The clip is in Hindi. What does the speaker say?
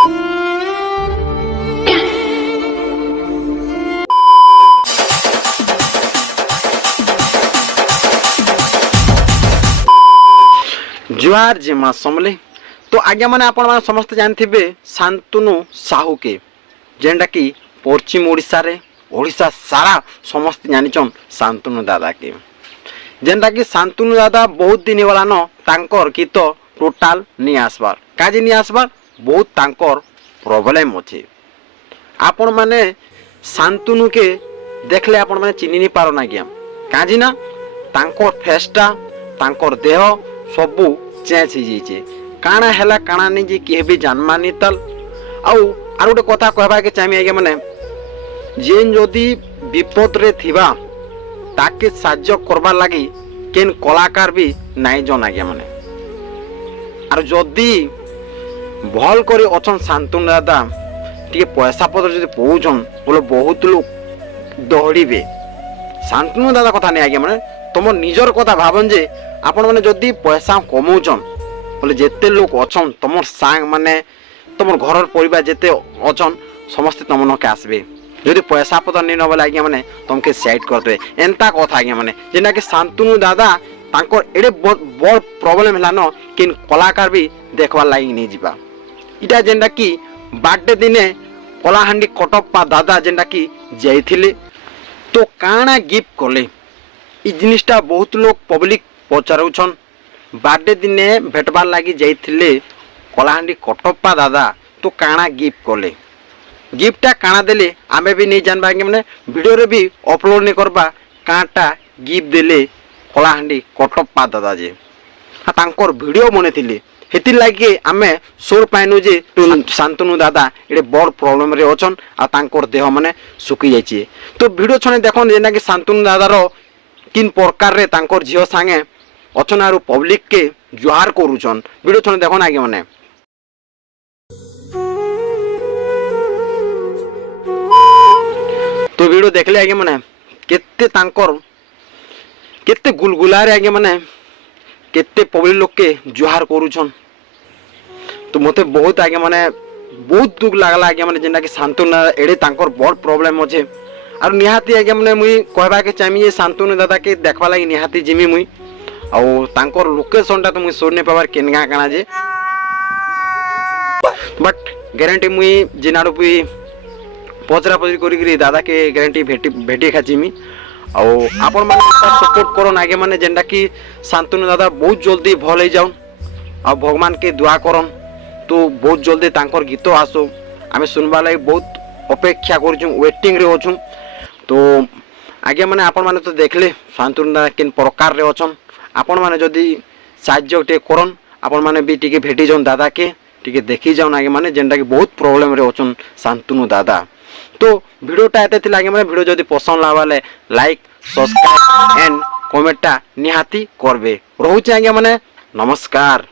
जुआर जे माँ समले तो आज्ञा मैंने आपण मैंने समस्त जानते शांतनु साहू के जेनटा कि पश्चिम ओडिशा रे ओडिशा सारा समस्त जानिछन शांतनु दादा के जेनटा कि शांतनु दादा बहुत दिन वाला न तांकर गीत टोटाल नहीं आसबार काजी नहीं आसबार बहुत तांकर प्रॉब्लम अच्छे आपण मैंने शांतनु के देखले आपण मैंने चिन्ह नहीं पार ना क्या काजी ना तांकर फेसटा तांकर देह सबू चेंज हो जाइए काଣା है काଣା नहीं जे किए भी जानमा नहीं तल आउ गोटे कथा कहबा के चाहिए आगे मैंने जेन जदि विपद रे थिबा ताके साहाय्य करबा लगी केन कलाकार भी नाई जन आगे मैंने आर जदि भल करी अछन शांतनु दादा टे पैसा पत्र जदि पौछन बोले बहुत लोग दौड़े शांतनु दादा कथा नहीं आगे मैंने तुम निजर कथा भावन जे आपण मैंने जदि पैसा कमाउछन बोले जिते लोग अच्छन तुम सांग माने तुम घर परिवार जिते अच्छन समस्ते तुम के आसबे जदि पैसा पतर नहीं नबले आज्ञा मैंने तुमके साइड करदे एंता कथा आज्ञा मैंने जेना कि शांतनु दादा तांकर एडे बड़ प्रॉब्लम है न कि कलाकार भी देखवार लगी नहीं जावा इटा जेनटा कि बर्थडे दिने कलाहांडी कटप्पा दादा जेनटा कि जाइथिले तो काଣା गिफ्ट कले इ जिनिसटा बहुत लोग पब्लिक पचारुछन बर्थडे दिने भेटबार लगी जाइथिले कलाहांडी कटप्पा दादा तो काଣା गिफ्ट कले गिफ्टा काଣା देले आमे भी नहीं जानबा कि माने वीडियो रे भी अपलोड नहीं करबा काटा गिफ्ट देले कलाहांडी कटप्पा दादा जे हाँ तांकर वीडियो बनेथिले हेति लागे आमे सोर पाइनु जे शांतनु दादा एडे बड़ प्रॉब्लम रे अछन आ तांकर देह माने सुकी जाइछे तो वीडियो छने देखन जेना कि शांतनु दादार किन प्रकार रे तांकर झियो संगे अछन आरु पब्लिक के जुहार करूछन वीडियो छने देखन आगे माने तो वीडियो देखले आगे माने केते तांकर केते गुलगुला रे आगे माने केते पब्लिक लोग के जुहार करूछन तो मते बहुत आगे माने बहुत दुख लागला आगे माने जेना कि शांतनु एडे तांकर बड़ प्रॉब्लम अछि और निहाती आगे माने मुई कहबा के चाहमी जे शांतनु दादा के देखबा लागि निहाती जिमी मुई आउ तांकर लोकेशन टा तो मुई सोर नहीं पाबार केनगा काना जे बट गारंटी मुई जिनाडो भी पचरा पचरी करी दादा के गारंटी भेटी खाचिमी आउ आपण माने सपोर्ट करन आगे माने जेंडा कि शांतनु दादा बहुत जल्दी भल हो जाऊन आ भगवान के दुआ करन तो बहुत जल्दी तांकर गीत आसो आमे सुनबा लागि बहुत अपेक्षा करछु वेटिंग रे अछु तो आगे माने आपण माने तो देखले शांतनु दादा किन प्रकार रे अछन आपण माने जदि साहाय्य टे करन आपण माने भी टिके भेटी जाऊन दादा के टिके देखी जाऊन आगे माने जेंडा कि बहुत प्रॉब्लम रे अछन शांतनु दादा तो वीडियोटा एते थिला आगे माने वीडियो जदि पसंद लावाले लाइक सब्सक्राइब एंड कमेंटटा निहाती करबे रहउचे आगे माने नमस्कार।